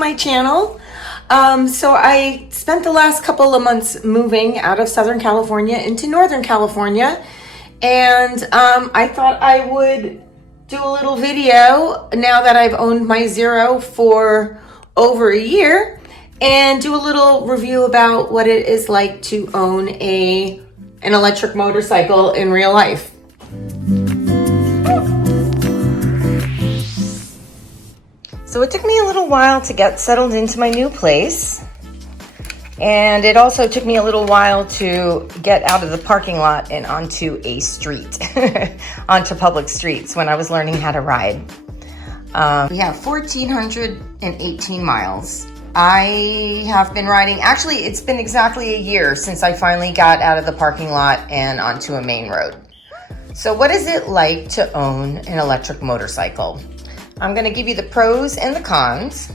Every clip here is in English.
my channel. So I spent the last couple of months moving out of Southern California into Northern California, and I thought I would do a little video now that I've owned my Zero for over a year, and do a little review about what it is like to own an electric motorcycle in real life. So it took me a little while to get settled into my new place. And it also took me a little while to get out of the parking lot and onto a street, onto public streets when I was learning how to ride. We have 1,418 miles. I have been riding, actually it's been exactly a year since I finally got out of the parking lot and onto a main road. So what is it like to own an electric motorcycle? I'm going to give you the pros and the cons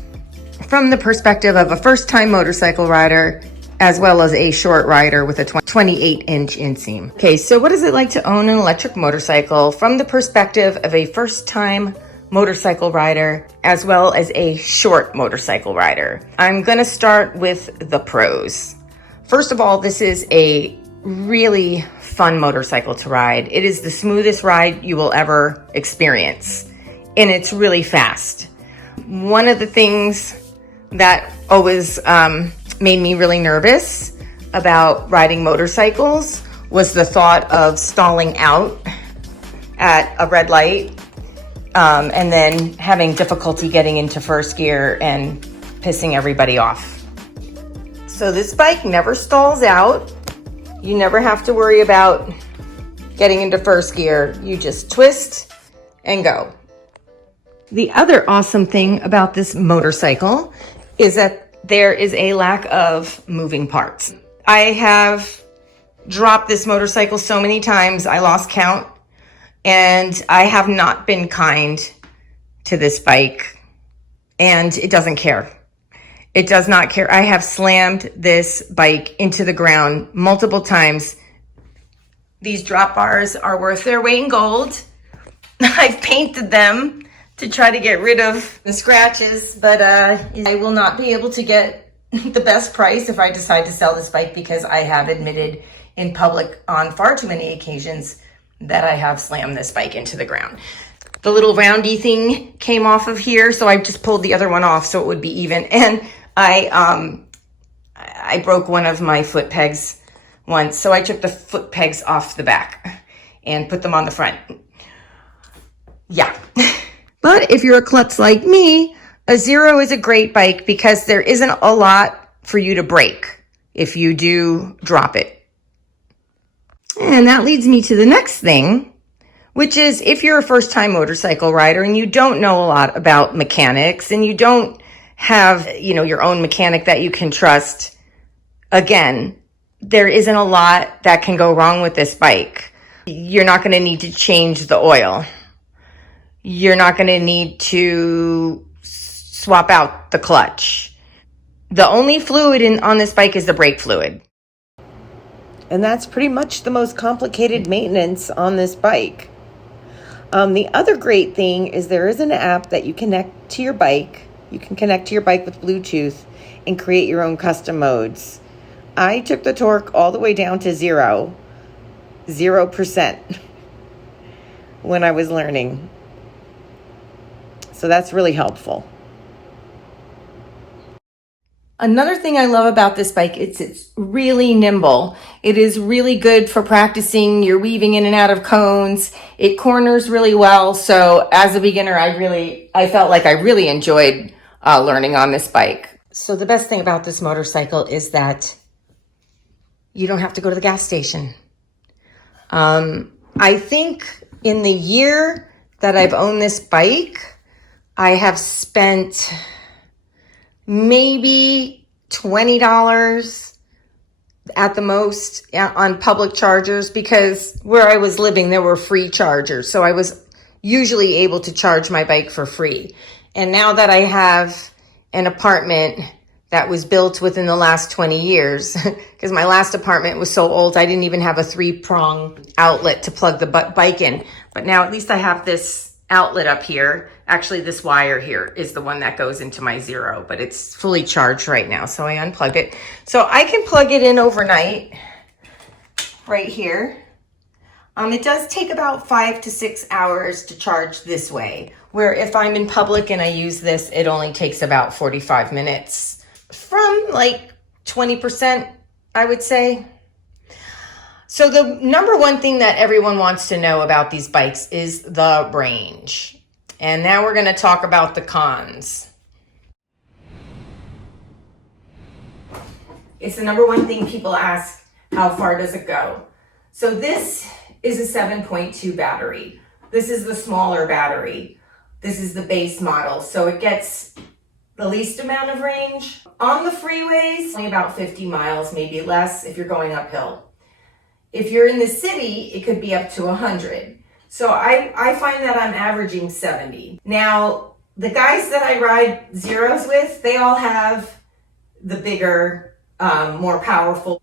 from the perspective of a first-time motorcycle rider, as well as a short rider with a 28-inch inseam. Okay, so what is it like to own an electric motorcycle from the perspective of a first-time motorcycle rider, as well as a short motorcycle rider? I'm going to start with the pros. First of all, this is a really fun motorcycle to ride. It is the smoothest ride you will ever experience, and it's really fast. One of the things that always made me really nervous about riding motorcycles was the thought of stalling out at a red light and then having difficulty getting into first gear and pissing everybody off. So this bike never stalls out. You never have to worry about getting into first gear. You just twist and go. The other awesome thing about this motorcycle is that there is a lack of moving parts. I have dropped this motorcycle so many times, I lost count, and I have not been kind to this bike, and it doesn't care. It does not care. I have slammed this bike into the ground multiple times. These drop bars are worth their weight in gold. I've painted them to try to get rid of the scratches, but I will not be able to get the best price if I decide to sell this bike, because I have admitted in public on far too many occasions that I have slammed this bike into the ground. The little roundy thing came off of here, so I just pulled the other one off so it would be even. And I broke one of my foot pegs once, so I took the foot pegs off the back and put them on the front. Yeah. But if you're a klutz like me, a Zero is a great bike because there isn't a lot for you to break if you do drop it. And that leads me to the next thing, which is if you're a first-time motorcycle rider and you don't know a lot about mechanics and you don't have, your own mechanic that you can trust, again, there isn't a lot that can go wrong with this bike. You're not going to need to change the oil. You're not going to need to swap out the clutch. The only fluid on this bike is the brake fluid. And that's pretty much the most complicated maintenance on this bike. The other great thing is there is an app that you connect to your bike. You can connect to your bike with Bluetooth and create your own custom modes. I took the torque all the way down to 0% when I was learning. So that's really helpful. Another thing I love about this bike is it's really nimble. It is really good for practicing. You're weaving in and out of cones. It corners really well. So as a beginner, I felt like I really enjoyed learning on this bike. So the best thing about this motorcycle is that you don't have to go to the gas station. I think in the year that I've owned this bike, I have spent maybe $20 at the most on public chargers, because where I was living, there were free chargers. So I was usually able to charge my bike for free. And now that I have an apartment that was built within the last 20 years, because my last apartment was so old, I didn't even have a 3-prong outlet to plug the bike in. But now at least I have this outlet up here. Actually, this wire here is the one that goes into my Zero, but it's fully charged right now, so I unplugged it. So I can plug it in overnight right here. It does take about 5 to 6 hours to charge this way, where if I'm in public and I use this, it only takes about 45 minutes from like 20%, I would say. So the number one thing that everyone wants to know about these bikes is the range. And now we're going to talk about the cons. It's the number one thing people ask, how far does it go? So this is a 7.2 battery. This is the smaller battery. This is the base model. So it gets the least amount of range. On the freeways, only about 50 miles, maybe less if you're going uphill. If you're in the city, it could be up to 100. So I find that I'm averaging 70. Now, the guys that I ride Zeros with, they all have the bigger, more powerful.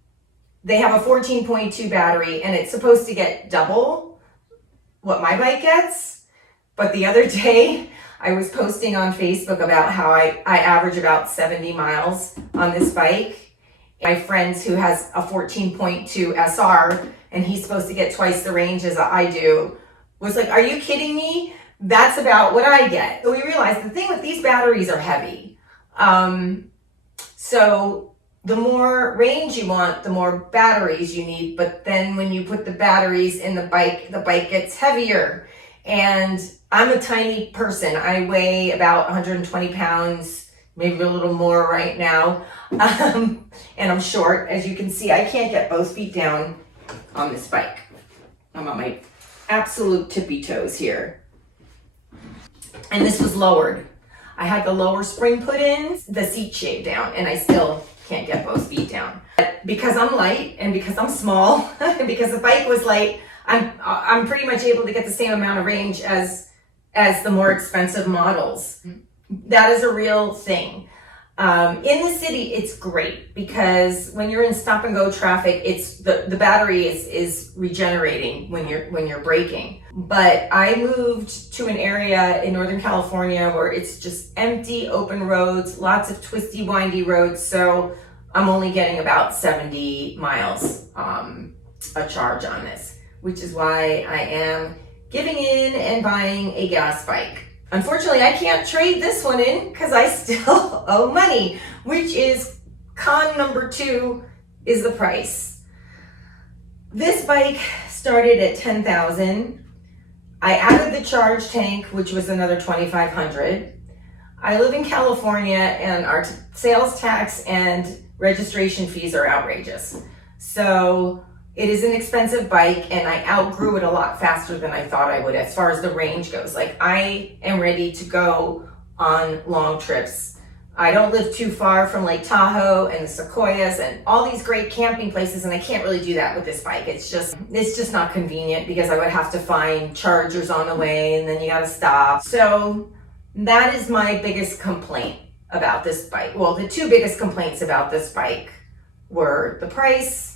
They have a 14.2 battery, and it's supposed to get double what my bike gets. But the other day, I was posting on Facebook about how I average about 70 miles on this bike. My friends who has a 14.2 SR, and he's supposed to get twice the range as I do, was like, are you kidding me? That's about what I get. So we realized the thing with these batteries are heavy. So the more range you want, the more batteries you need. But then when you put the batteries in the bike gets heavier. And I'm a tiny person. I weigh about 120 pounds, maybe a little more right now. And I'm short, as you can see. I can't get both feet down on this bike. I'm on my absolute tippy toes here. And this was lowered. I had the lower spring put in, the seat shaved down, and I still can't get both feet down. But because I'm light and because I'm small, and because the bike was light, I'm pretty much able to get the same amount of range as the more expensive models. That is a real thing. In the city, it's great because when you're in stop and go traffic, it's the battery is regenerating when you're braking. But I moved to an area in Northern California where it's just empty, open roads, lots of twisty, windy roads. So I'm only getting about 70 miles a charge on this, which is why I am giving in and buying a gas bike. Unfortunately, I can't trade this one in because I still owe money, which is con number 2 is the price. This bike started at $10,000. I added the charge tank, which was another $2,500. I live in California and our sales tax and registration fees are outrageous. So it is an expensive bike and I outgrew it a lot faster than I thought I would as far as the range goes. Like I am ready to go on long trips. I don't live too far from Lake Tahoe and the Sequoias and all these great camping places, and I can't really do that with this bike. It's just not convenient because I would have to find chargers on the way and then you gotta stop. So that is my biggest complaint about this bike. Well, the 2 biggest complaints about this bike were the price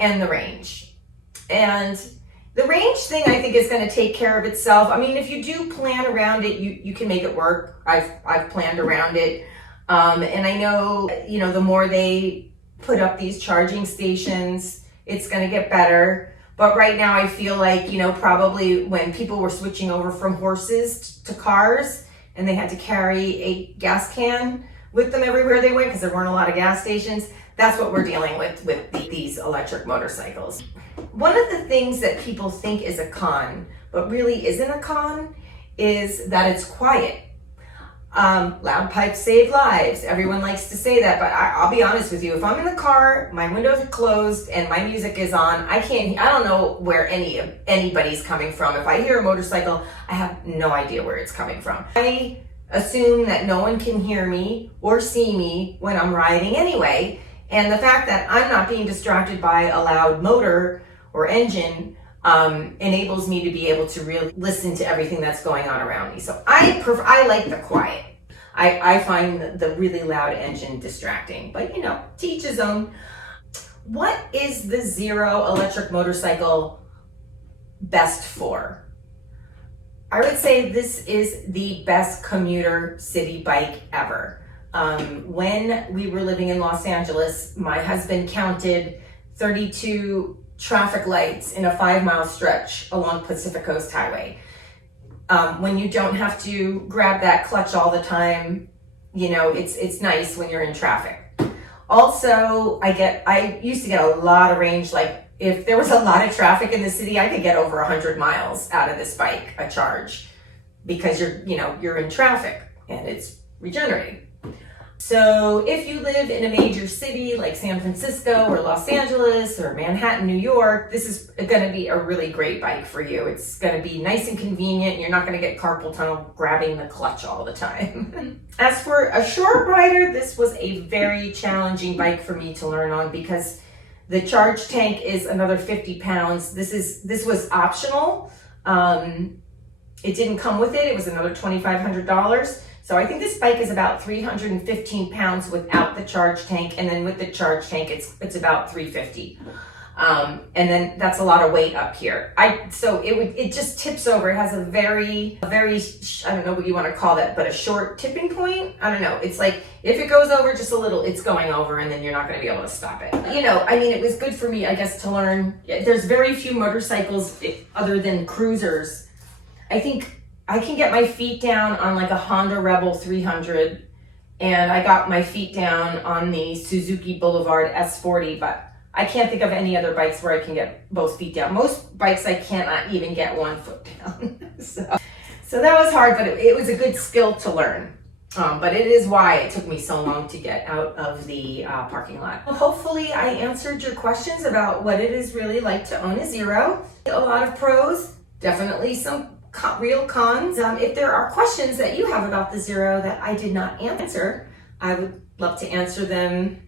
and the range. And the range thing I think is going to take care of itself. I mean, if you do plan around it, you can make it work. I've planned around it. And I know, the more they put up these charging stations, it's going to get better. But right now I feel like, probably when people were switching over from horses to cars and they had to carry a gas can with them everywhere they went because there weren't a lot of gas stations, that's what we're dealing with these electric motorcycles. One of the things that people think is a con, but really isn't a con, is that it's quiet. Loud pipes save lives. Everyone likes to say that, but I'll be honest with you. If I'm in the car, my windows are closed, and my music is on, I don't know where anybody's coming from. If I hear a motorcycle, I have no idea where it's coming from. I assume that no one can hear me or see me when I'm riding anyway. And the fact that I'm not being distracted by a loud motor or engine enables me to be able to really listen to everything that's going on around me. So I like the quiet. I find the really loud engine distracting, but to each his own. What is the Zero electric motorcycle best for? I would say this is the best commuter city bike ever. When we were living in Los Angeles, my husband counted 32 traffic lights in a 5-mile stretch along Pacific Coast Highway. When you don't have to grab that clutch all the time, you know, it's nice when you're in traffic. Also, I used to get a lot of range. Like if there was a lot of traffic in the city, I could get over 100 miles out of this bike, a charge, because you're in traffic and it's regenerating. So if you live in a major city like San Francisco or Los Angeles or Manhattan, New York, this is going to be a really great bike for you. It's going to be nice and convenient. You're not going to get carpal tunnel grabbing the clutch all the time. As for a short rider, this was a very challenging bike for me to learn on because the charge tank is another 50 pounds. This was optional. It didn't come with it. It was another $2,500. So I think this bike is about 315 pounds without the charge tank, and then with the charge tank, it's about 350. And then that's a lot of weight up here. So it just tips over. It has a very, I don't know what you want to call that, but a short tipping point. I don't know. It's like if it goes over just a little, it's going over, and then you're not going to be able to stop it. You know, I mean, it was good for me, I guess, to learn. There's very few motorcycles other than cruisers. I think I can get my feet down on like a Honda Rebel 300, and I got my feet down on the Suzuki Boulevard S40, but I can't think of any other bikes where I can get both feet down. Most bikes I cannot even get 1 foot down. So that was hard, but it was a good skill to learn. But it is why it took me so long to get out of the parking lot. Well, hopefully I answered your questions about what it is really like to own a Zero. A lot of pros, definitely some real cons. If there are questions that you have about the Zero that I did not answer, I would love to answer them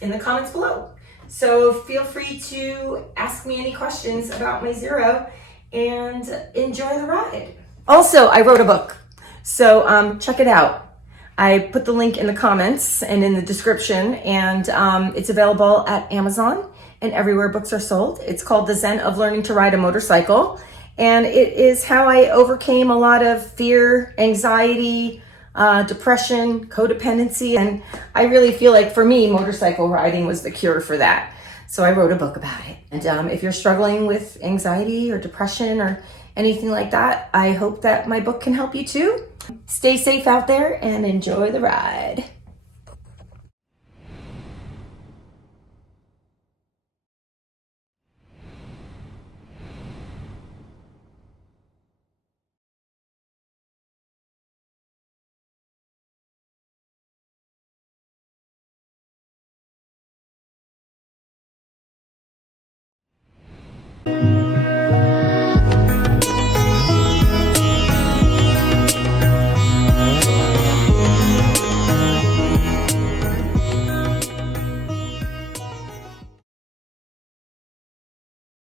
in the comments below. So feel free to ask me any questions about my Zero and enjoy the ride. Also, I wrote a book, so check it out. I put the link in the comments and in the description, and it's available at Amazon and everywhere books are sold. It's called The Zen of Learning to Ride a Motorcycle. And it is how I overcame a lot of fear, anxiety, depression, codependency. And I really feel like for me, motorcycle riding was the cure for that. So I wrote a book about it. And if you're struggling with anxiety or depression or anything like that, I hope that my book can help you too. Stay safe out there and enjoy the ride.